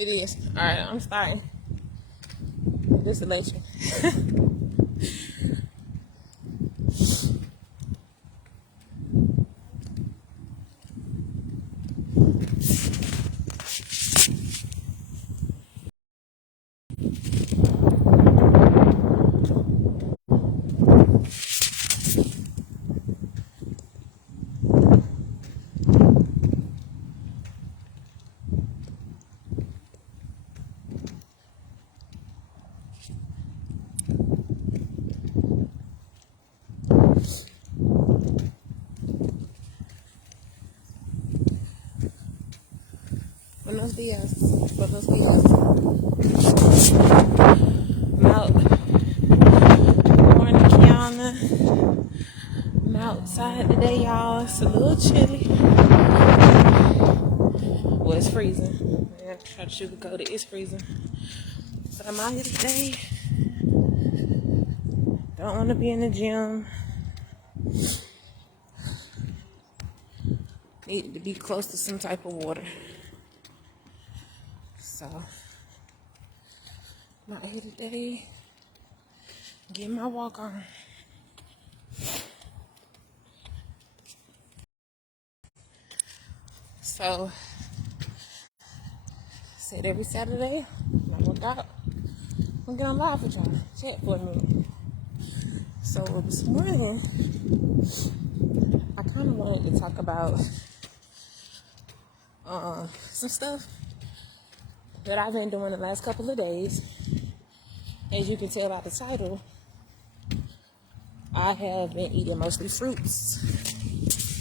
It is. All right, I'm starting. Distillation. Buenos dias. Buenos dias. I'm out. Good morning, Kiana. I'm outside today, y'all. It's a little chilly. Well, it's freezing. I try to sugarcoat it. It's freezing. But I'm out here today. Don't want to be in the gym. Need to be close to some type of water. So, I'm out here today. Getting my walk on. So, said every Saturday, when I work out, I'm gonna get on live with y'all. Chat for a minute. So, this morning, I kind of wanted to talk about some stuff that I've been doing the last couple of days. As you can tell by the title, I have been eating mostly fruits.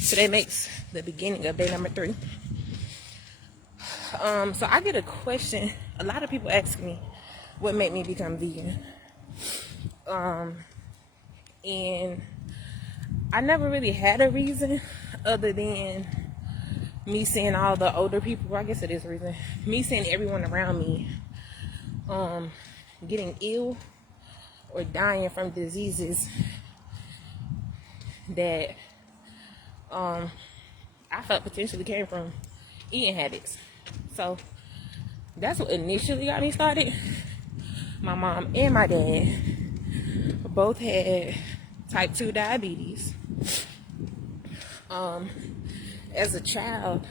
Today makes the beginning of day number 3. So I get a question. A lot of people ask me what made me become vegan. And I never really had a reason other than me seeing all the older people. I guess it is a reason. Me seeing everyone around me getting ill or dying from diseases that I felt potentially came from eating habits. So that's what initially got me started. My mom and my dad both had type 2 diabetes. As a child,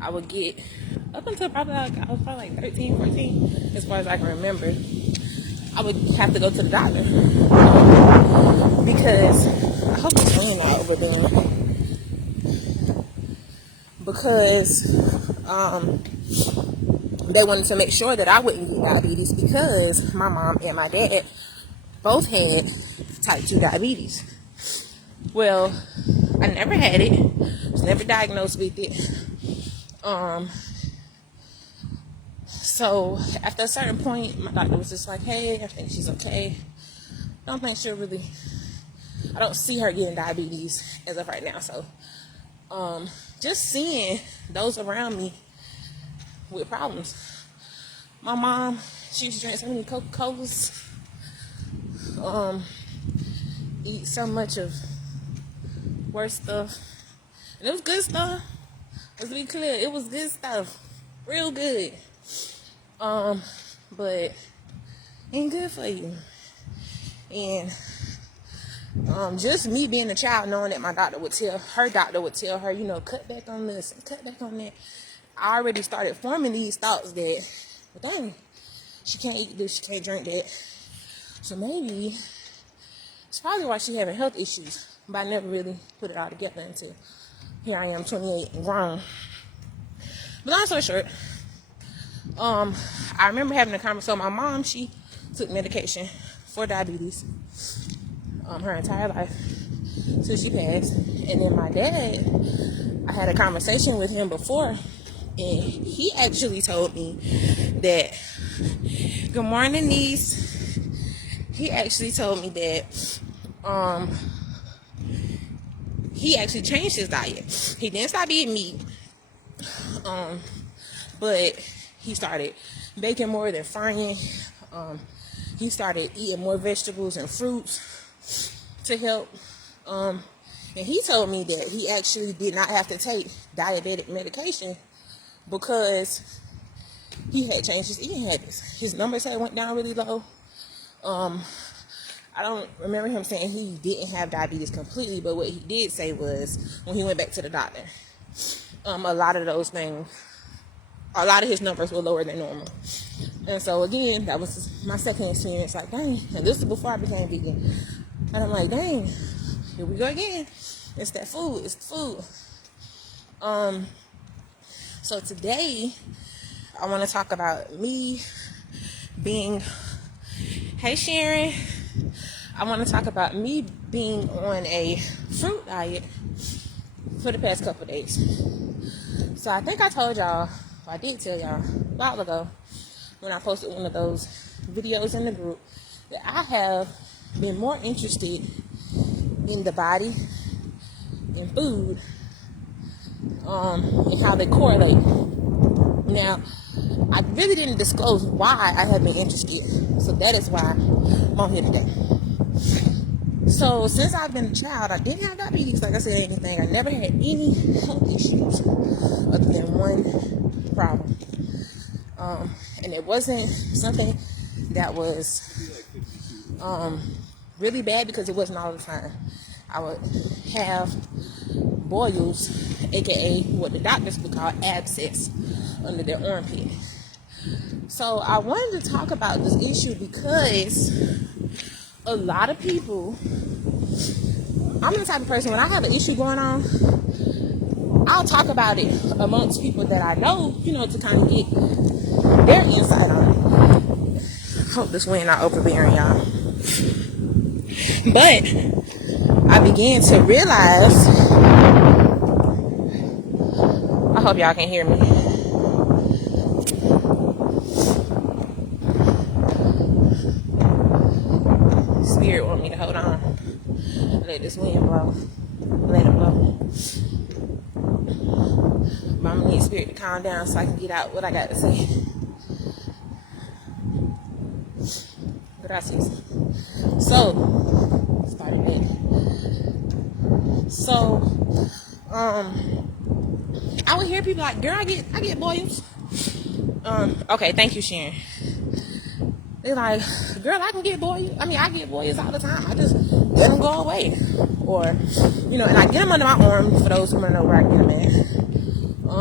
I would get, up until probably I was probably like 13, 14, as far as I can remember, I would have to go to the doctor because I hope it's raining out over there. Because they wanted to make sure that I wouldn't get diabetes because my mom and my dad both had type 2 diabetes. Well, I never had it. Was never diagnosed with it. So after a certain point, my doctor was just like, hey, I think she's okay. I don't see her getting diabetes as of right now. So just seeing those around me with problems. My mom, she used to drink so many Coca-Colas, eat so much of worse stuff. And it was good stuff. Let's be clear, it was good stuff. Real good. But ain't good for you. And just me being a child, knowing that my doctor would tell her, you know, cut back on this and cut back on that. I already started forming these thoughts that, well, dang, she can't eat this, she can't drink that. So maybe it's probably why she having health issues. But I never really put it all together until here I am, 28 and grown. But long story short, I remember having a conversation. My mom, she took medication for diabetes her entire life till she passed. And then my dad, I had a conversation with him before, and he actually told me that, good morning, niece. He actually told me that he actually changed his diet. He didn't stop eating meat, but he started baking more than frying. He started eating more vegetables and fruits to help. And he told me that he actually did not have to take diabetic medication because he had changed his eating habits. His numbers had went down really low. I don't remember him saying he didn't have diabetes completely, but what he did say was when he went back to the doctor, a lot of those things, a lot of his numbers were lower than normal. And so again, that was my second experience. Like, dang, and this is before I became vegan. And I'm like, dang, here we go again. It's that food. It's the food. So today, I want to talk about me being, hey Sharon, I want to talk about me being on a fruit diet for the past couple of days. So I think I told y'all, I did tell y'all a while ago when I posted one of those videos in the group that I have been more interested in the body and food and how they correlate. Now, I really didn't disclose why I have been interested, so that is why I'm on here today. So since I've been a child, I didn't have diabetes, like I said, anything. I never had any health issues other than one problem. And it wasn't something that was really bad because it wasn't all the time. I would have boils, aka what the doctors would call abscess, under their armpit. So I wanted to talk about this issue because a lot of people, I'm the type of person, when I have an issue going on, I'll talk about it amongst people that I know, to kind of get their insight on it. Hope this wind not overbearing, y'all. But I began to realize, I hope y'all can hear me. Spirit want me to hold on. Let this wind blow. Let it blow. But I'm gonna need Spirit to calm down so I can get out what I got to say. Gracias. So, started it. So, I would hear people like, girl, I get boils. Okay, thank you, Sharon. They're like, girl, I can get boils. I get boils all the time. I just let them go away. Or, and I get them under my arm, for those who want to know where I get them at.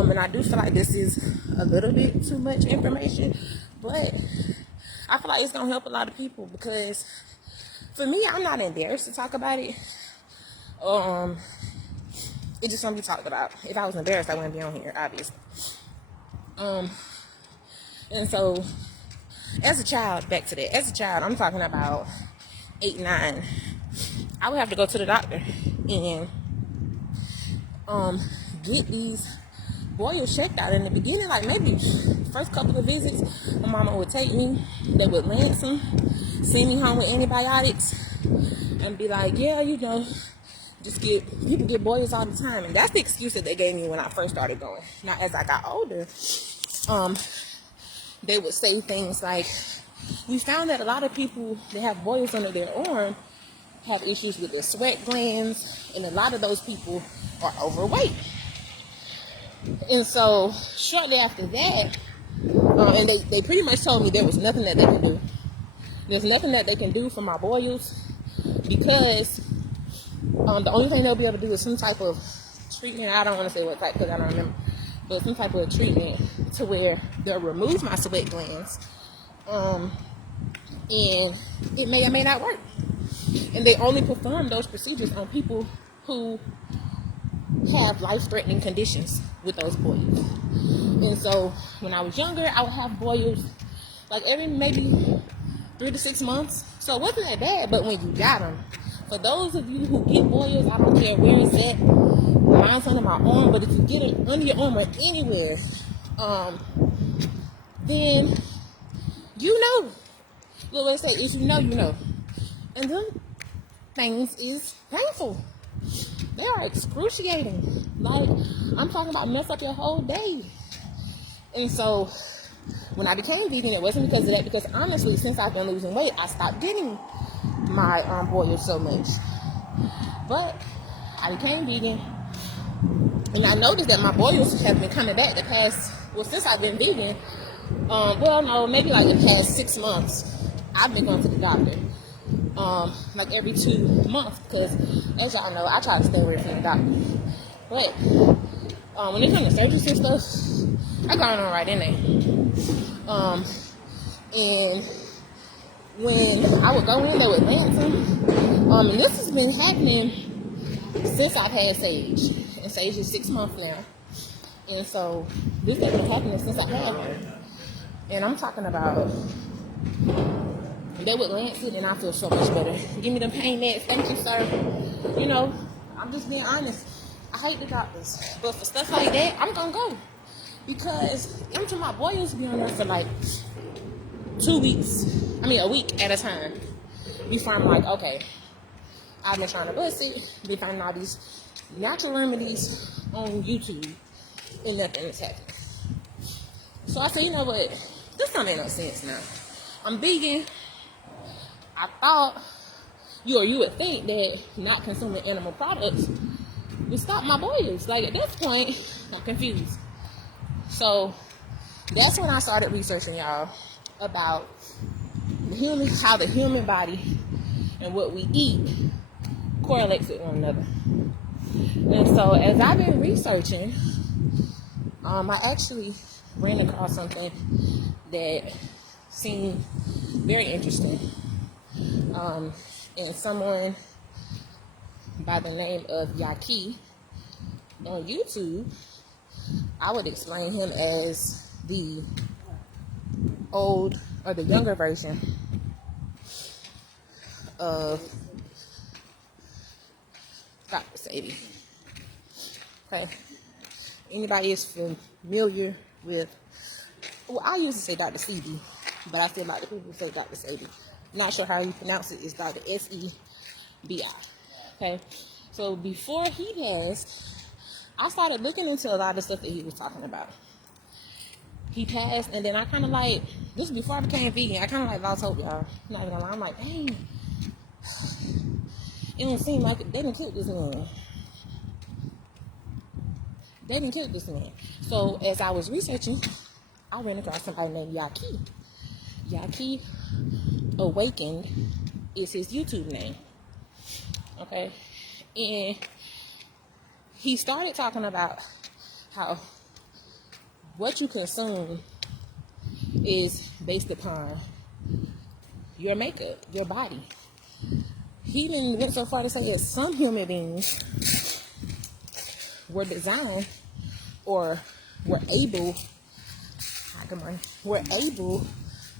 And I do feel like this is a little bit too much information, but I feel like it's going to help a lot of people because for me, I'm not embarrassed to talk about it. It's just something to talk about. If I was embarrassed, I wouldn't be on here, obviously. And so, as a child, back to that. As a child, I'm talking about 8, 9. I would have to go to the doctor and get these boils checked out. In the beginning, like maybe first couple of visits, my mama would take me. They would rinse them, send me home with antibiotics, and be like, yeah, people get boils all the time. And that's the excuse that they gave me when I first started going. Now, as I got older, they would say things like, we found that a lot of people that have boils under their arm have issues with their sweat glands, and a lot of those people are overweight. And so shortly after that, and they pretty much told me there was nothing that they can do. There's nothing that they can do for my boils because the only thing they'll be able to do is some type of treatment. I don't want to say what type because I don't remember. But some type of treatment to where they'll remove my sweat glands. And it may or may not work. And they only perform those procedures on people who have life-threatening conditions with those boils. And so when I was younger, I would have boils like every maybe 3 to 6 months. So it wasn't that bad, but when you got them, for those of you who get boils, I don't care where it's at, mine's under my arm, but if you get it under your arm or anywhere, then you know. Look what I say, if you know, you know. And them things is painful. They are excruciating. Like, I'm talking about mess up your whole day. And so, when I became vegan, it wasn't because of that. Because honestly, since I've been losing weight, I stopped getting my boils so much. But I became vegan, and I noticed that my boils have been coming back since I've been vegan. Well, no, maybe like the past 6 months, I've been going to the doctor. Like every 2 months, because as y'all know, I try to stay away from the doctor. But when it comes to surgery and stuff, I got on right in there. And when I would go in there with Lansing, and this has been happening since I've had Sage, and Sage is 6 months now. And so this has been happening since I had her. And I'm talking about, they would lance it and I feel so much better. Give me them pain meds, thank you, sir. You know, I'm just being honest. I hate the doctors. But for stuff like that, I'm gonna go. Because until my boy used to be on there for like a week at a time. Before I'm like, okay, I've been trying to bust it, been finding all these natural remedies on YouTube, and nothing is happening. So I said, you know what, this don't make no sense now. I'm vegan. I thought you would think that not consuming animal products would stop my boils. Like at this point, I'm confused. So that's when I started researching, y'all, about how the human body and what we eat correlates with one another. And so as I've been researching, I actually ran across something that seemed very interesting. And someone by the name of Yaki on YouTube, I would explain him as the old or the younger version of Dr. Sadie. Okay. Anybody is familiar with, well, I used to say Dr. Sadie, but I feel like the people say Dr. Sadie. Not sure how you pronounce it. It's Dr. Sebi. Okay. So before he passed, I started looking into a lot of stuff that he was talking about. He passed, and then I kind of like, this is before I became vegan, I kind of like lost hope, y'all. Not gonna lie. I'm like, dang, it don't seem like they didn't kill this man. They didn't kill this man. So as I was researching, I ran across somebody named Yaki. Yaki Awakened is his YouTube name. Okay. And he started talking about how what you consume is based upon your makeup, your body. He didn't went so far to say that some human beings were designed or were able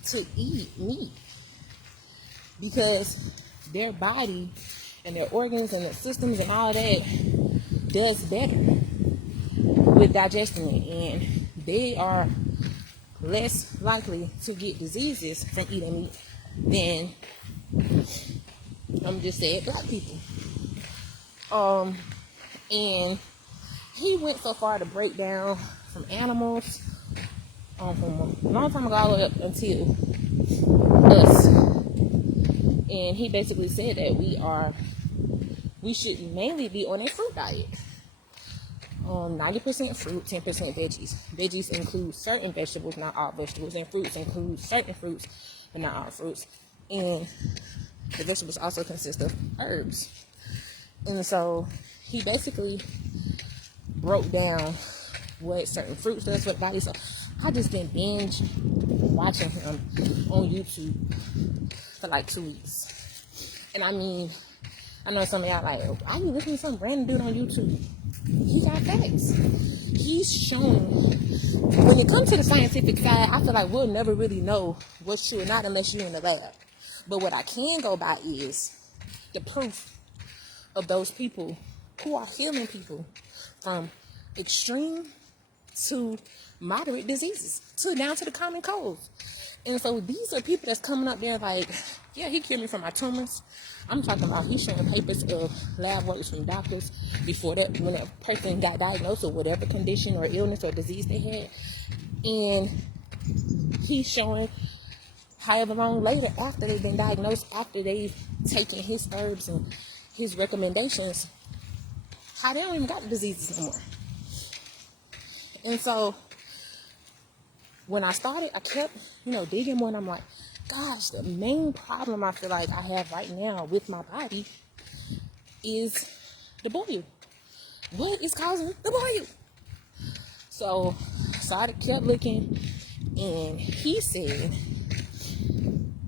to eat meat because their body and their organs and their systems and all that does better with digesting it, and they are less likely to get diseases from eating meat than I'm just saying black people. And he went so far to break down from animals from a long time ago all the way up until us. And he basically said that we should mainly be on a fruit diet. 90% fruit, 10% veggies. Veggies include certain vegetables, not all vegetables, and fruits include certain fruits, but not all fruits. And the vegetables also consist of herbs. And so he basically broke down what certain fruits does for the body. So I just been binge watching him on YouTube for like 2 weeks. And I mean, I know some of y'all like, why you listening to some random dude on YouTube? He got facts. He's showing, when it comes to the scientific side, I feel like we'll never really know what's true or not unless you're in the lab. But what I can go by is the proof of those people who are healing people from extreme to moderate diseases, to down to the common colds. And so these are people that's coming up there like, yeah, he cured me from my tumors. I'm talking about he's showing papers of lab works from doctors before that, when a person got diagnosed with whatever condition or illness or disease they had. And he's showing however long later after they've been diagnosed, after they've taken his herbs and his recommendations, how they don't even got the diseases no more. And so when I started, I kept, digging more, and I'm like, gosh, the main problem I feel like I have right now with my body is the boil. What is causing the boil? So I kept looking, and he said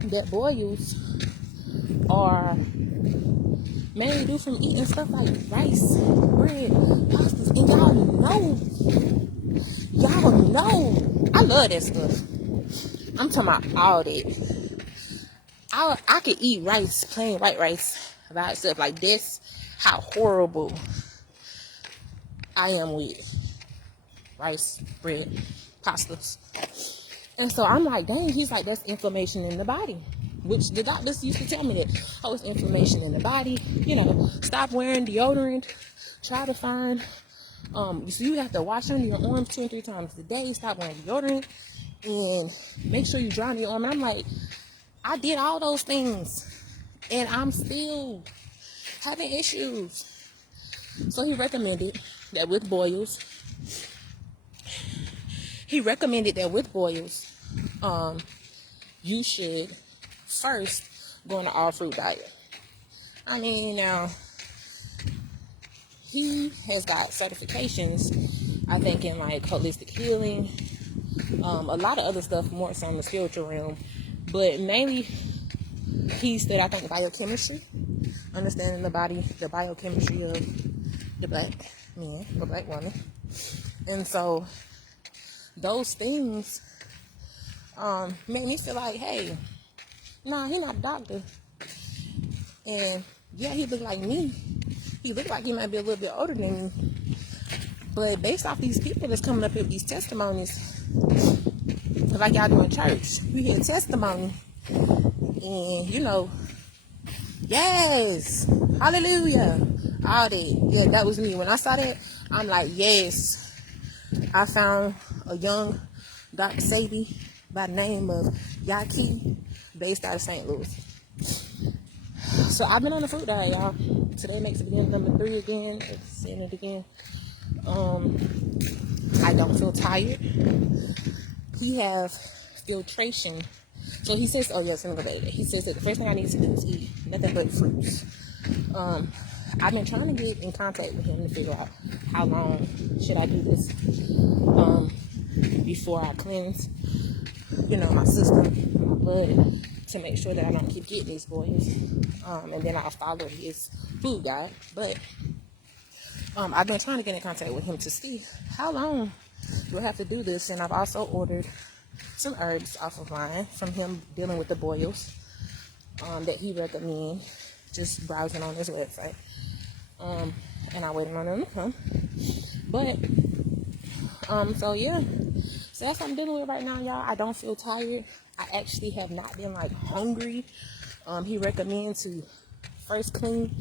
that boils are mainly due from eating stuff like rice, bread, pastas, and y'all know, I love that stuff. I'm talking about all that. I could eat rice, plain white rice by itself. Like, that's how horrible I am with rice, bread, pastas. And so I'm like, dang, he's like, that's inflammation in the body. Which the doctors used to tell me that, oh, it's inflammation in the body. Stop wearing deodorant. Try to find, so you have to wash under your arms 2 and 3 times a day. Stop wearing deodorant. And make sure you dry your arm. And I'm like, I did all those things. And I'm still having issues. So he recommended that with boils, you should first go on an all-fruit diet. I mean, now, he has got certifications, I think, in like holistic healing, a lot of other stuff, more so in the spiritual realm, but mainly he studied, I think, biochemistry, understanding the body, the biochemistry of the black man, the black woman. And so those things made me feel like, hey, nah, he not a doctor. And yeah, he looked like me. He looked like he might be a little bit older than me. But based off these people that's coming up here with these testimonies, like y'all do in church, we hear testimony, and yes, hallelujah, all that. Yeah, that was me. When I saw that, I'm like, yes, I found a young Dr. Sadie by the name of Yaki, based out of St. Louis. So I've been on the fruit diet, y'all. Today makes it again number 3 again. Saying it again. I don't feel tired. He have filtration. So he says, oh yes, let me go back. He says that the first thing I need to do is eat nothing but fruits. I've been trying to get in contact with him to figure out how long should I do this before I cleanse, my system, my blood, to make sure that I don't keep getting these boys. And then I'll follow his food guide. But I've been trying to get in contact with him to see how long do I have to do this. And I've also ordered some herbs off of mine from him dealing with the boils that he recommends, just browsing on his website. And I'm waiting on them to come. But so yeah, so that's what I'm dealing with right now, y'all. I don't feel tired. I actually have not been like hungry. He recommends to first clean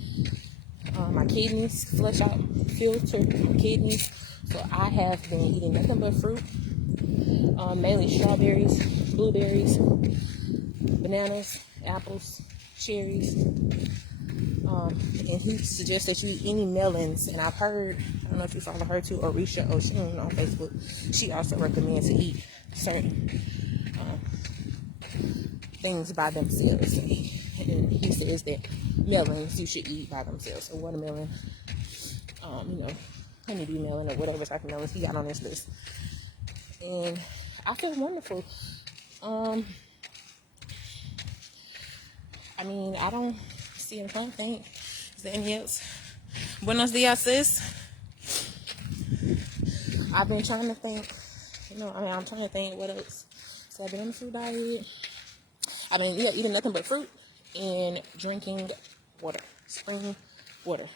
my kidneys, flush out, filter my kidneys. So I have been eating nothing but fruit, mainly strawberries, blueberries, bananas, apples, cherries. And he suggests that you eat any melons. And I've heard, I don't know if you follow her too, Orisha Oshun on Facebook. She also recommends to eat certain things by themselves. And he says that melons you should eat by themselves. So watermelon, honeybee melon, or whatever type of melons he got on this list. And I feel wonderful. I don't see him can't think. Is there anything else? Buenos dias, sis. I've been trying to think. I'm trying to think what else. So I've been on the fruit diet. I've been eating nothing but fruit and drinking water, spring water.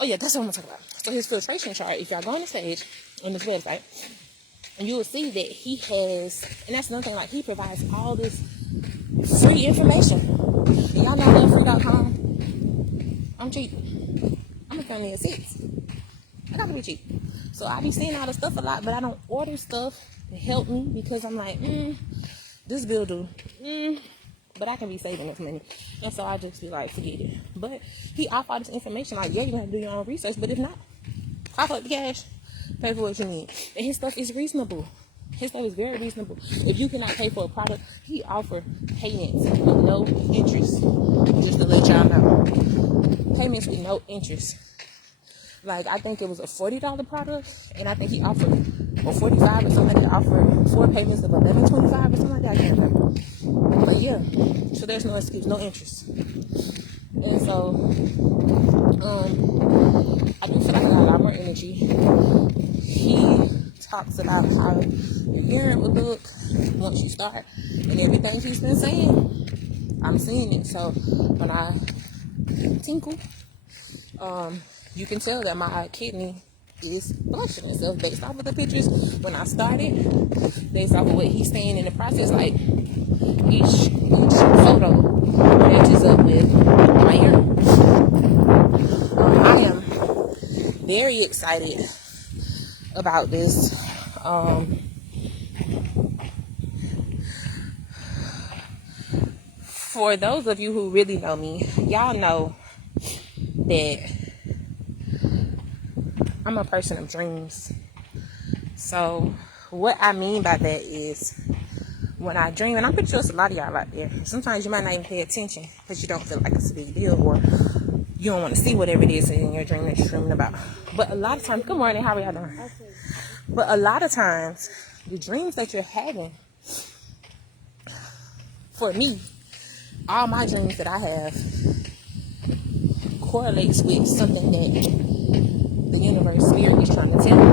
Oh yeah, that's what I'm gonna talk about. So his filtration chart, if y'all go on his page on his website, and you will see that he has, and that's another thing, like he provides all this free information. And y'all know that free.com. I'm cheap. I'm a family of 6. I gotta be cheap. So I be seeing all the stuff a lot, but I don't order stuff to help me because I'm like, this bill do. But I can be saving this money. And so I just be like, forget it. But he offered all this information, like, yeah, you're gonna have to do your own research, but if not, cough up the cash, pay for what you need. And his stuff is reasonable. His stuff is very reasonable. If you cannot pay for a product, he offer payments with no interest. Just to let y'all know. Payments with no interest. Like, I think it was a $40 product, and I think he offered, or $45 or something like that, offered 4 payments of $11.25 or something like that. I can't remember. But yeah, so there's no excuse, no interest. And so, I do feel like I got a lot more energy. He talks about how your hearing will look once you start, and everything he's been saying, I'm seeing it. So when I tinkle, you can tell that my kidney is functioning. So based off of the pictures when I started, based off of what he's saying in the process, like each photo matches up with my hearing. I am very excited about this. For those of you who really know me, y'all know that I'm a person of dreams. So what I mean by that is, when I dream, and I'm pretty sure it's a lot of y'all out there, sometimes you might not even pay attention because you don't feel like it's a big deal, or you don't want to see whatever it is in your dream that you're dreaming about. But a lot of times, good morning, how are y'all doing? But a lot of times, the dreams that you're having, for me, all my dreams that I have correlates with something that the universe spirit is trying to tell me.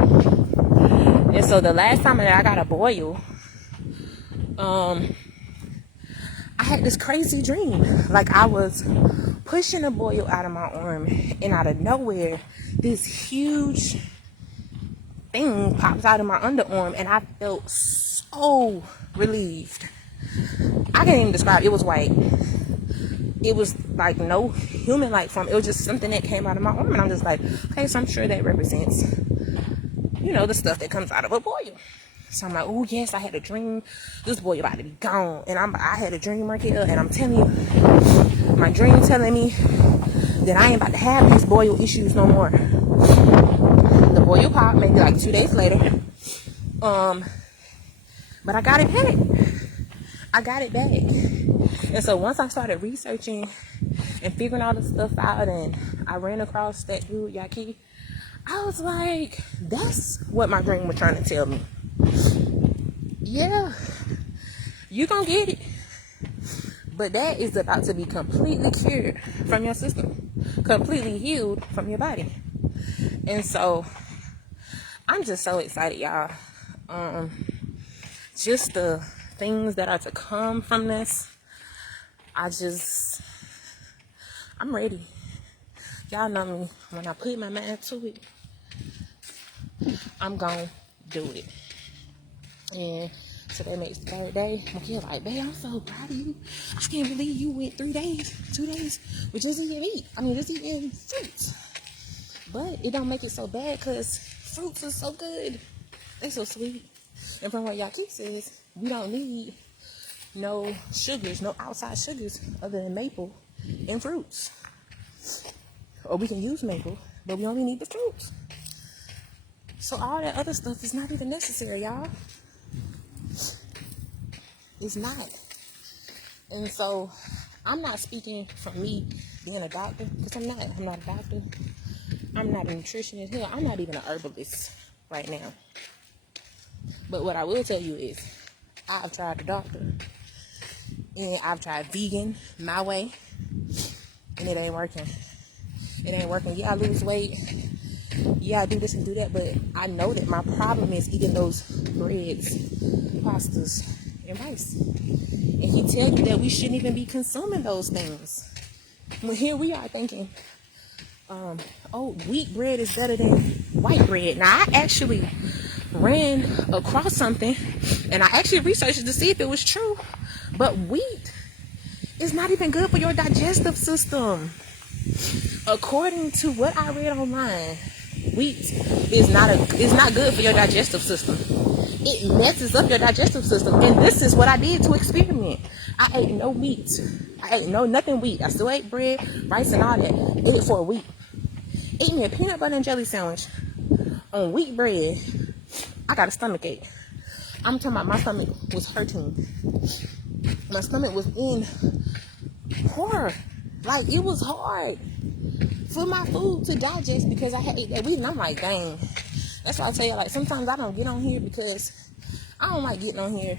And so the last time that I got a boil, I had this crazy dream. Like, I was pushing a boil out of my arm, and out of nowhere, this huge thing pops out of my underarm, and I felt so relieved. I can't even describe it. It was white. It was like no human-like form. It was just something that came out of my arm, and I'm just like, okay, so I'm sure that represents, the stuff that comes out of a boil. So I'm like, oh yes, I had a dream. This boy about to be gone, and I had a dream right here, and I'm telling you, my dream telling me that I ain't about to have these boil issues no more. The boil popped maybe like 2 days later, but I got it back. And so once I started researching and figuring all this stuff out, and I ran across that dude Yaki, I was like, that's what my dream was trying to tell me. Yeah, you gonna get it, but that is about to be completely cured from your system, completely healed from your body. And so I'm just so excited, y'all. Just the things that are to come from this, I'm ready. Y'all know me, when I put my mind to it, I'm gonna do it. And so that makes the 3rd day. My kid like, babe, I'm so proud of you. I can't believe you went 2 days with just eating meat. Just eating fruits. But it don't make it so bad, because fruits are so good. They so sweet. And from what Yaki says, we don't need no sugars, no outside sugars other than maple in fruits. Or we can use maple, but we only need the fruits. So all that other stuff is not even necessary, y'all. It's not. And so I'm not speaking from me being a doctor, because I'm not a doctor. I'm not a nutritionist. Hell, I'm not even an herbalist right now. But what I will tell you is, I've tried the doctor, and I've tried vegan my way, and it ain't working. Yeah, I lose weight. Yeah, I do this and do that, but I know that my problem is eating those breads, pastas, and rice. And he tells you that we shouldn't even be consuming those things. Well, here we are thinking, wheat bread is better than white bread. Now, I actually ran across something, and I actually researched it to see if it was true, but wheat is not even good for your digestive system. According to what I read online, wheat is not good for your digestive system. It messes up your digestive system. And this is what I did to experiment. I ate no meat. I ate nothing wheat. I still ate bread, rice, and all that. Ate it for a week. Ate me a peanut butter and jelly sandwich on wheat bread. I got a stomach ache. I'm talking about my stomach was hurting. My stomach was in horror. Like, it was hard for my food to digest because I had ate that weed. And I'm like, dang. That's why I tell you, like, sometimes I don't get on here because I don't like getting on here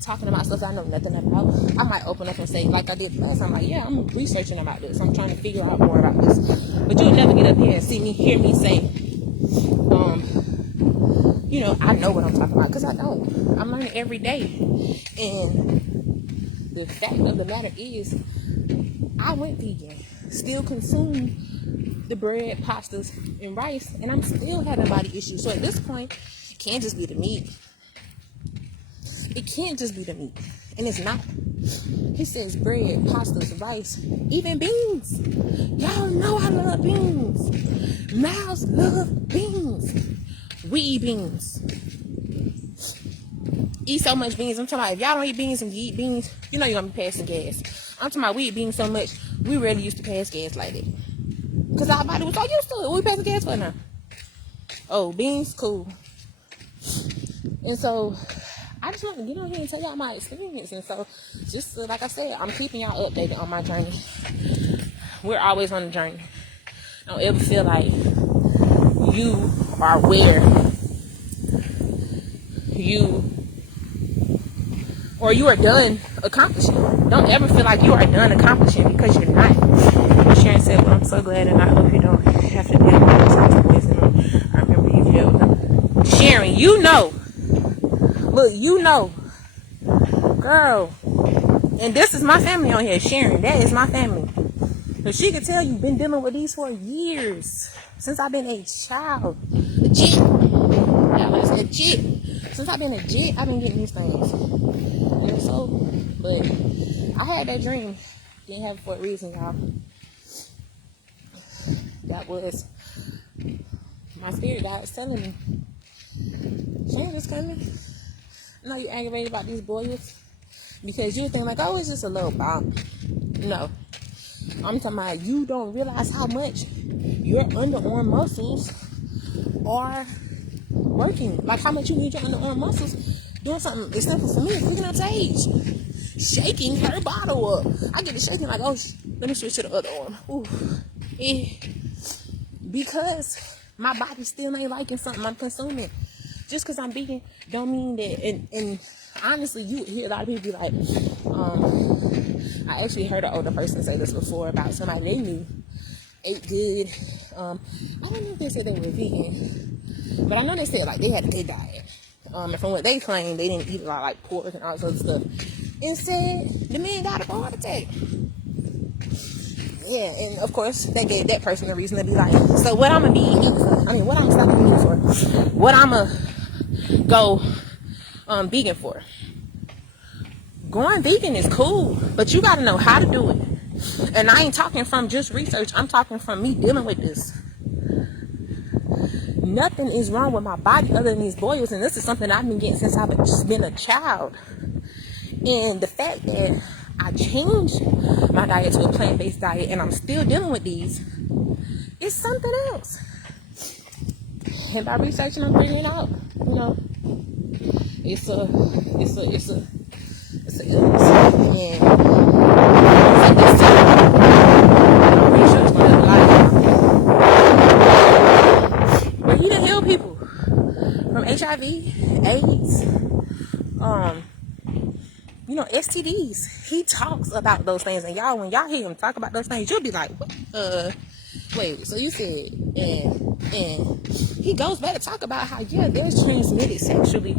talking about stuff I know nothing about. I might open up and say, like I did last time, like, yeah, I'm researching about this. I'm trying to figure out more about this. But you'll never get up here and hear me say, you know, I know what I'm talking about, because I don't. I'm learning every day. And the fact of the matter is, I went vegan, still consume the bread, pastas, and rice, and I'm still having body issues. So at this point, it can't just be the meat. It can't just be the meat. And it's not. He says bread, pastas, rice, even beans. Y'all know I love beans. Mouse love beans. We eat beans. Eat so much beans. I'm talking about if y'all don't eat beans and you eat beans, you know you're going to be passing gas. I'm talking about we eat beans so much, we really used to pass gas like that. Because our body was so used to it. What we passing gas for now? Oh, beans? Cool. And so I just want to get on here and tell y'all my experience. And so, just like I said, I'm keeping y'all updated on my journey. We're always on a journey. Don't ever feel like you are where you are done accomplishing. Don't ever feel like you are done accomplishing, because you're not. Sharon said, well, I'm so glad, and I hope you don't have to deal with this situation. I remember you dealt with them. Sharon, you know. Look, you know. Girl. And this is my family on here. Sharon, that is my family. So she could tell you've been dealing with these for years. Since I've been a child. Legit. Yeah, I said legit. Since I've been legit, I've been getting these things. And so, but I had that dream. Didn't have it for a reason, y'all. That was my spirit God was telling me, change is coming. I know you're aggravated about these boils because you think like, oh, it's just a little bump. No. I'm talking about you don't realize how much your underarm muscles are working. Like how much you need your underarm muscles doing something as simple for me, picking up sage, shaking her bottle up. I get to shaking like, oh, let me switch to the other arm. Ooh. Because my body still ain't liking something I'm consuming. Just because I'm vegan don't mean that. And honestly, you hear a lot of people be like, I actually heard an older person say this before about somebody they knew ate good. I don't know if they said they were vegan, but I know they said like they had a good diet. And from what they claimed, they didn't eat a lot like pork and all this other stuff. And said the man died of a heart attack. Yeah, and of course they gave that person a reason to be like, so what I'm gonna be eating for? I mean, what I'm gonna stop eating for? What I'm gonna go vegan for? Going vegan is cool, but you gotta know how to do it. And I ain't talking from just research. I'm talking from me dealing with this. Nothing is wrong with my body other than these boils, and this is something I've been getting since I've been a child. And the fact that I changed my diet to a plant-based diet and I'm still dealing with these is something else. And by researching, I'm figuring out, you know, it's a illness. And it's like this I'm pretty sure it's gonna help a lot of y'all. But he done heal people from HIV, AIDS, you know, STDs. He talks about those things, and y'all, when y'all hear him talk about those things, you'll be like, what? Wait, so you said, and he goes back to talk about how, yeah, they're transmitted sexually,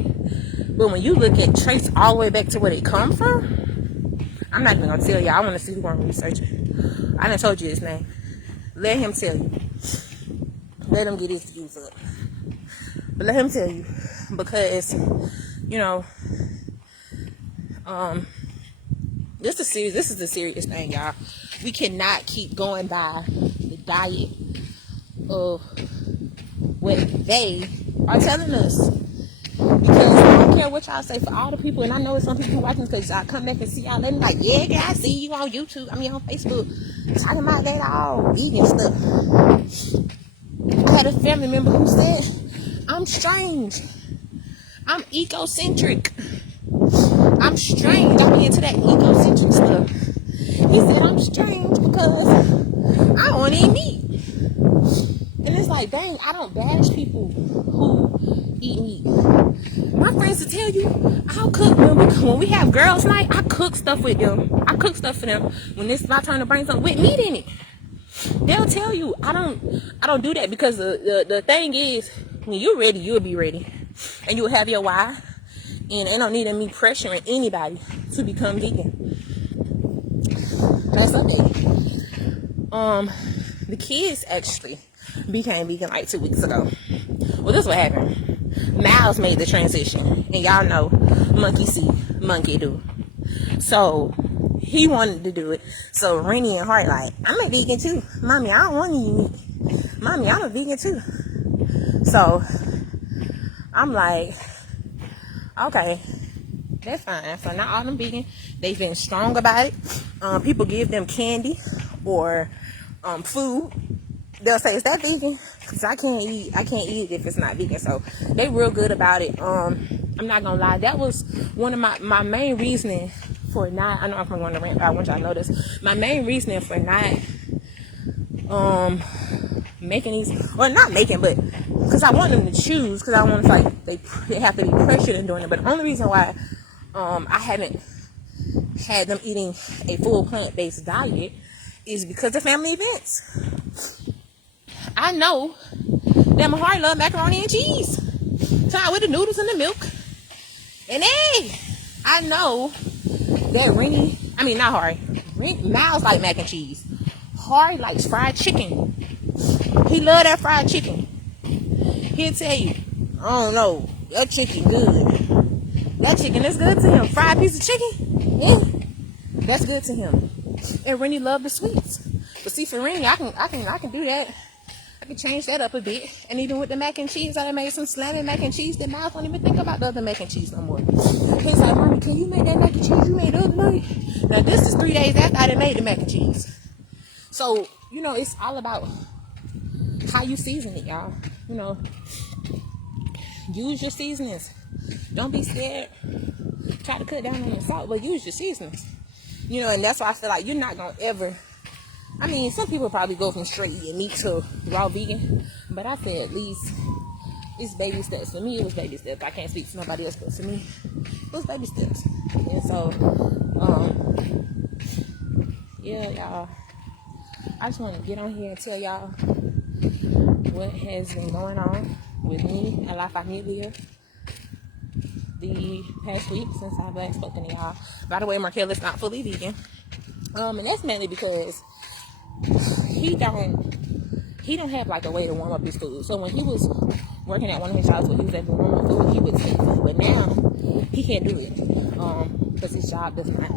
but when you look at traits all the way back to where they come from, I'm not even gonna tell y'all. I want to see who gonna research it. I done told you his name. Let him tell you. Let him get his views up. But let him tell you, because, you know, this is the serious thing, y'all. We cannot keep going by the diet of what they are telling us. Because I don't care what y'all say, for all the people, and I know it's some people watching because I come back and see y'all, and like, yeah, I see you on YouTube, on Facebook, talking about that all vegan stuff. I had a family member who said, I'm strange. I'm ecocentric. I'm strange. I'm into that ecocentric stuff. He said I'm strange because I don't eat meat. And it's like, dang, I don't bash people who eat meat. My friends will tell you, I'll cook when we have girls' night. I cook stuff with them. I cook stuff for them when it's my turn to bring something with meat in it. They'll tell you I don't do that because the thing is, when you're ready, you'll be ready, and you'll have your why. And it don't need me pressuring anybody to become vegan. That's okay. The kids actually became vegan like 2 weeks ago. Well, this is what happened. Miles made the transition, and y'all know monkey see, monkey do. So he wanted to do it. So Rennie and Hart like, I'm a vegan too. Mommy, I don't want to eat meat. Mommy, I'm a vegan too. So I'm like, okay, that's fine. So now all them vegan, they've been strong about it. People give them candy or food. They'll say, is that vegan? Because I can't eat it if it's not vegan. So they real good about it. I'm not gonna lie, that was one of my main reasoning for not, I know I'm going to rant, but I want y'all to know this. My main reasoning for not making these, or not making, but because I want them to choose, because I want to, like, they have to be pressured in doing it. But the only reason why I haven't had them eating a full plant-based diet is because of family events. I know that my heart love macaroni and cheese, tied with the noodles and the milk and egg. I know that Miles like mac and cheese. Harry likes fried chicken. He love that fried chicken. He'll tell you, I don't know, that chicken good. That chicken is good to him. Fried piece of chicken, yeah, that's good to him. And Rennie love the sweets. But see, for Rennie, I can do that. I can change that up a bit. And even with the mac and cheese, I made some slamming mac and cheese that Miles won't even think about the other mac and cheese no more. He's like, Mommy, can you make that mac and cheese you made the other night? Now this is 3 days after I done made the mac and cheese. So, it's all about how you season it, y'all. Use your seasonings. Don't be scared. Try to cut down on your salt, but use your seasonings. And that's why I feel like you're not going to ever, some people probably go from straight eating meat to raw vegan, but I feel at least it's baby steps. For me, it was baby steps. I can't speak for nobody else, but for me, it was baby steps. And so, yeah, y'all, I just want to get on here and tell y'all what has been going on with me and La Familia the past week since I've last spoken to y'all. By the way, Markella's not fully vegan. And that's mainly because he don't have like a way to warm up his food. So when he was working at one of his jobs where he was able to warm up food, he would take food. But now he can't do it because his job does not.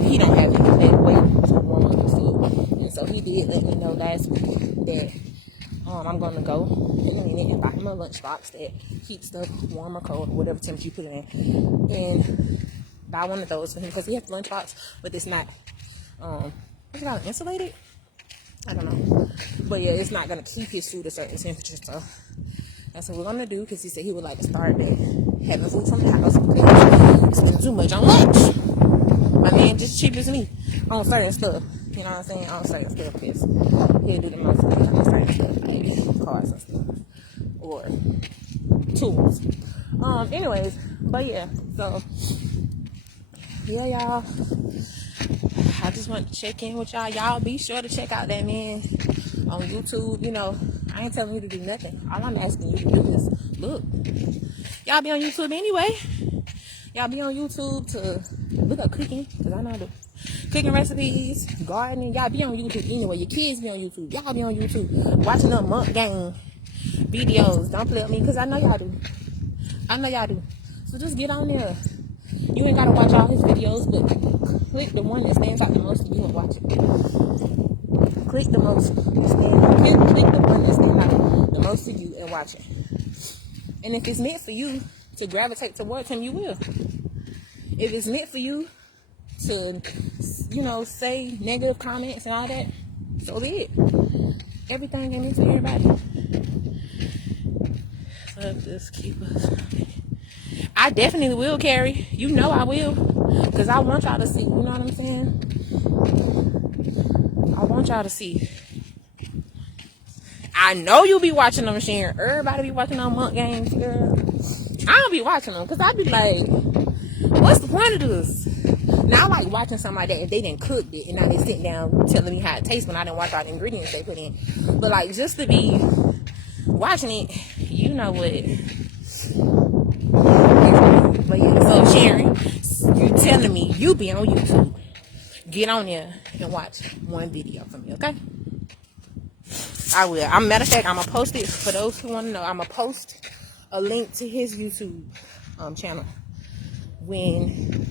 He don't have that way to warm up his food. And so he did let me know last week that I'm gonna go and buy him a lunchbox that keeps stuff warm or cold, whatever temperature you put it in, and buy one of those for him because he has a lunchbox, but it's not what's it called, insulated? I don't know, but yeah, it's not gonna keep his food a certain temperature. So that's what we're gonna do, because he said he would like to start having food from the house because he's spending too much on lunch. My man just cheap as me on certain stuff. You know what I'm saying? On certain stuff, because he'll do the most on certain stuff, maybe cars and stuff or tools. Anyways, but yeah, so yeah, y'all. I just want to check in with y'all. Y'all be sure to check out that man on YouTube. I ain't telling you to do nothing. All I'm asking you to do is look. Y'all be on YouTube anyway. Y'all be on YouTube to look up cooking, because I know the cooking recipes, gardening. Y'all be on YouTube anyway. Your kids be on YouTube. Y'all be on YouTube watching them monk gang videos. Don't play with me, because I know y'all do. So just get on there. You ain't gotta watch all his videos, but click the one that stands out the most to you and watch it. Click the one that stands out the most to you and watch it. And if it's meant for you to gravitate towards him, you will. If it's meant for you to, say negative comments and all that, so be it. Everything ain't meant for everybody. So just keep us. I definitely will, Carrie. You know I will. Because I want y'all to see. You know what I'm saying? I want y'all to see. I know you be watching them, Sharon. Everybody be watching them monk games, girl. I don't be watching them. Because I be like, what's the point of this? Now, I like watching something like that if they didn't cook it. And now they sit down telling me how it tastes when I didn't watch all the ingredients they put in. But like, just to be watching it, you know what? But yeah, so Sharon, you telling me you be on YouTube. Get on there and watch one video from me, okay? I will. Matter of fact, I'm gonna post it for those who want to know. I'm gonna post a link to his YouTube channel when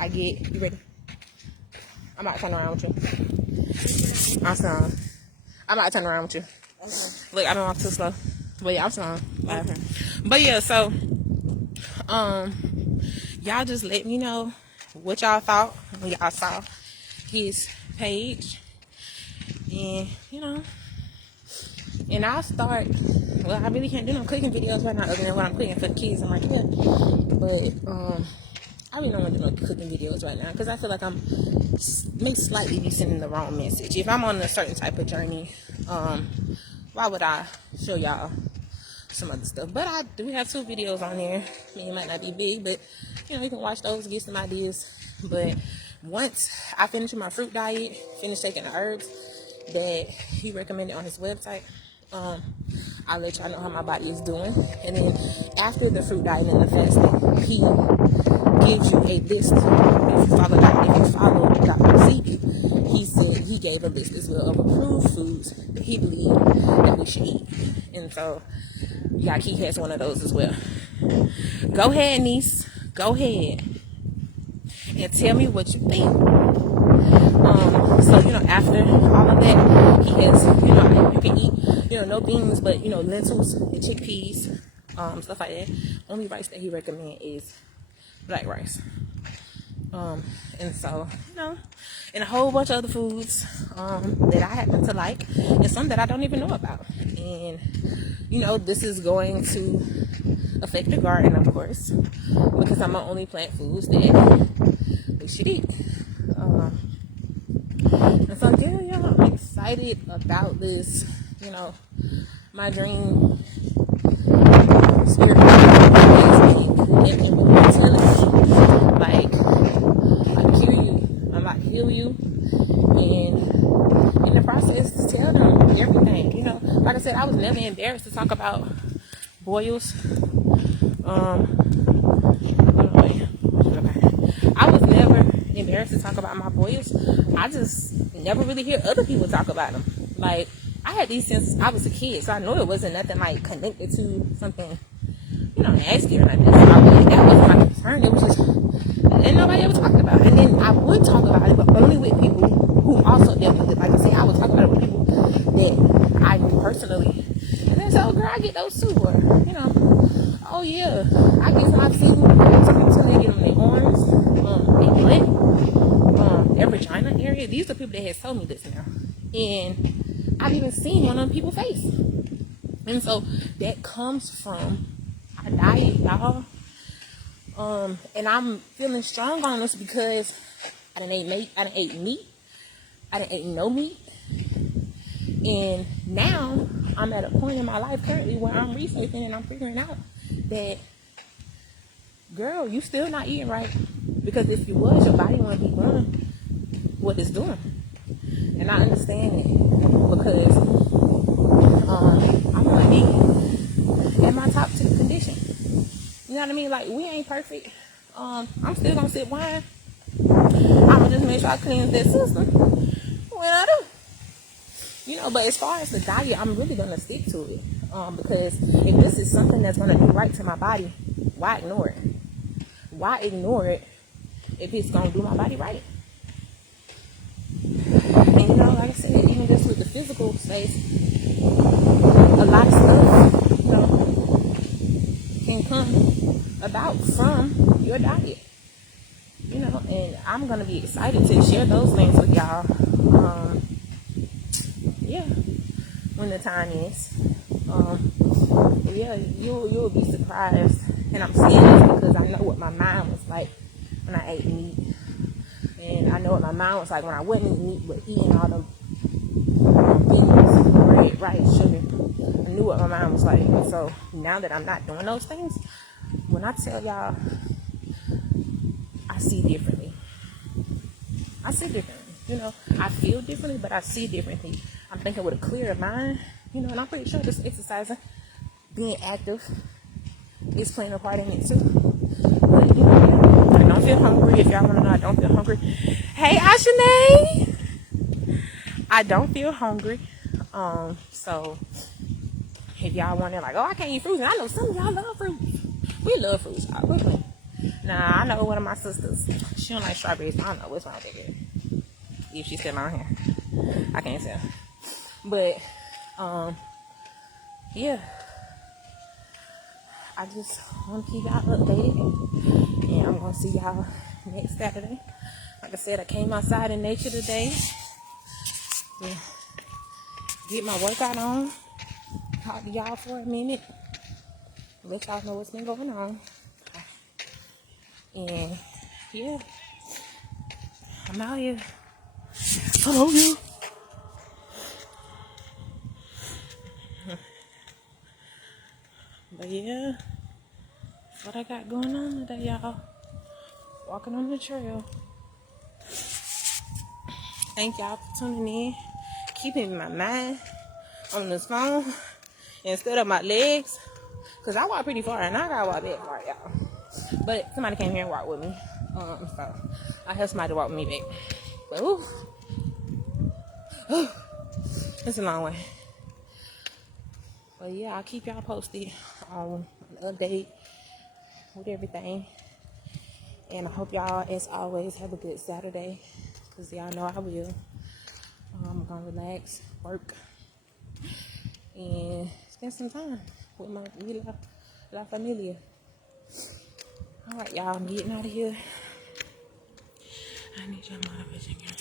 I get you ready. I'm about to turn around with you. I'm about to turn around with you. Okay. Look, I don't walk too slow. But yeah, I'm strong. Okay. But yeah, so y'all just let me know what y'all thought when y'all saw his page. And you know, and I'll start. Well, I really can't do no cooking videos right now other than what I'm cooking for the kids and my kid. But I really don't want to do no cooking videos right now because I feel like I'm may slightly be sending the wrong message. If I'm on a certain type of journey, why would I show y'all some other stuff? But I do have 2 videos on there. I mean, it might not be big, but you know, you can watch those, get some ideas. But once I finish my fruit diet, finish taking the herbs that he recommended on his website, I'll let y'all know how my body is doing. And then after the fruit diet and the fasting, he gives you a list. If you follow Dr. Zeke, he said he gave a list as well of approved foods that he believed that we should eat. And so, yeah, he has one of those as well. Go ahead, niece. Go ahead and tell me what you think. So, you know, after all of that, he has, you know, you can eat, you know, no beans, but, you know, lentils and chickpeas, stuff like that. Only rice that he recommends is black rice. And so, you know, and a whole bunch of other foods that I happen to like, and some that I don't even know about. And, you know, this is going to affect the garden, of course, because I'm gonna only plant foods that we should eat. And so, yeah, I'm excited about this, you know, my dream spirit is and what you're telling me, like, I hear you, I'm about to heal you, and in the process, tell them everything, you know. Like I said, I was never embarrassed to talk about boils. I was never embarrassed to talk about my boils. I just never really hear other people talk about them. Like, I had these since I was a kid, so I know it wasn't nothing like connected to something, you know, nasty or nothing. So that wasn't my concern. It was just, and nobody ever talked about it. And then I would talk about it, but only with people who also dealt with it. Like I say, I would talk about it with people that I knew personally. And then so, girl, I get those too. Or, you know, oh yeah, I get some. I've seen some people tell me they get them in their arms, their butt, their vagina area. These are people that have told me this now. And I've even seen one on people's face. And so that comes from our diet, y'all. And I'm feeling strong on this because I done ate meat. I done ate no meat. And now I'm at a point in my life currently where I'm researching and I'm figuring out that, girl, you still not eating right. Because if you was, your body wouldn't be doing what it's doing. And I understand it because I want to be in my top tip condition. You know what I mean? Like, we ain't perfect. I'm still going to sip wine. I'm going to just make sure I cleanse that system when I do. You know, but as far as the diet, I'm really going to stick to it. Because if this is something that's going to do right to my body, why ignore it? Why ignore it if it's going to do my body right? And, you know, like I said, even just with the physical space, a lot of stuff, you know, can come about from your diet. You know, and I'm going to be excited to share those things with y'all. Yeah, when the time is. Yeah, you'll be surprised. And I'm saying this because I know what my mind was like when I ate meat. And I know what my mind was like when I wasn't eating meat, but eating all the things, bread, rice, sugar. I knew what my mind was like. And so now that I'm not doing those things, when I tell y'all, I see differently. I see differently. You know, I feel differently, but I see differently. I'm thinking with a clearer mind, you know, and I'm pretty sure this exercising, being active, is playing a part in it too. But, you know, I don't feel hungry. If y'all want to know, I don't feel hungry. Hey, Ashanae! I don't feel hungry. So if y'all wonder, like, oh, I can't eat fruits, and I know some of y'all love fruits. We love fruits, y'all. Nah, I know one of my sisters. She don't like strawberries. I don't know what's wrong with that girl. If she's still on here, I can't tell. But yeah, I just want to keep y'all updated, and I'm gonna see y'all next Saturday. Like I said, I came outside in nature today to get my workout on, talk to y'all for a minute, let y'all know what's been going on, and yeah, I'm out here. Hello, you. But yeah, that's what I got going on today, y'all. Walking on the trail. Thank y'all for tuning in. Keeping my mind on this phone instead of my legs. Because I walk pretty far and I gotta walk back far, y'all. But somebody came here and walked with me. So I had somebody to walk with me back. But it's a long way. But yeah, I'll keep y'all posted on an update with everything. And I hope y'all, as always, have a good Saturday. Because y'all know I will. I'm going to relax, work, and spend some time with my La Familia. All right, y'all, I'm getting out of here. I need your motivation, girl.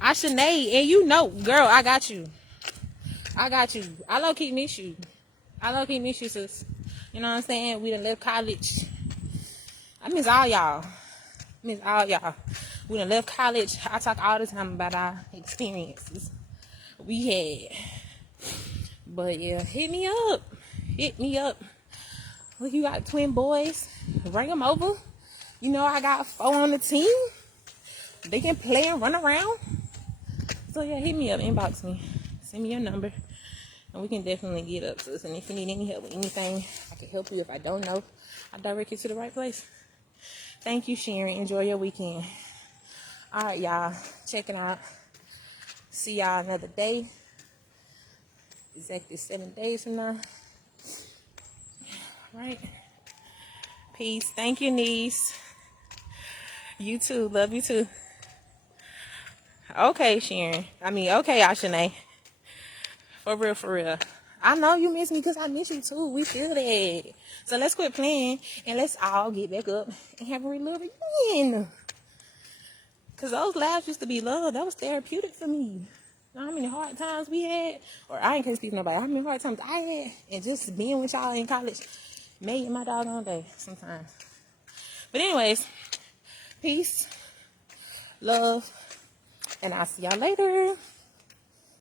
Ashanae, and you know, girl, I got you. I got you. I low-key miss you. Sis. You know what I'm saying? We done left college. I miss all y'all. We done left college. I talk all the time about our experiences we had. But yeah, hit me up. Look, you got twin boys. Bring them over. You know, I got 4 on the team. They can play and run around. So yeah, hit me up, inbox me. Send me your number. And we can definitely get up, sis. And if you need any help with anything, I can help you. If I don't know, I'll direct you to the right place. Thank you, Sharon. Enjoy your weekend. All right, y'all. Check it out. See y'all another day. Exactly 7 days from now. All right. Peace. Thank you, niece. You too. Love you too. Okay, Sharon. Okay, Ashanae. For real. I know you miss me because I miss you too. We feel that. So let's quit playing and let's all get back up and have a little reunion. Because those laughs used to be love. That was therapeutic for me. You know how many hard times we had? Or I ain't gonna speak to nobody. How many hard times I had? And just being with y'all in college made my doggone day sometimes. But anyways, peace, love, and I'll see y'all later.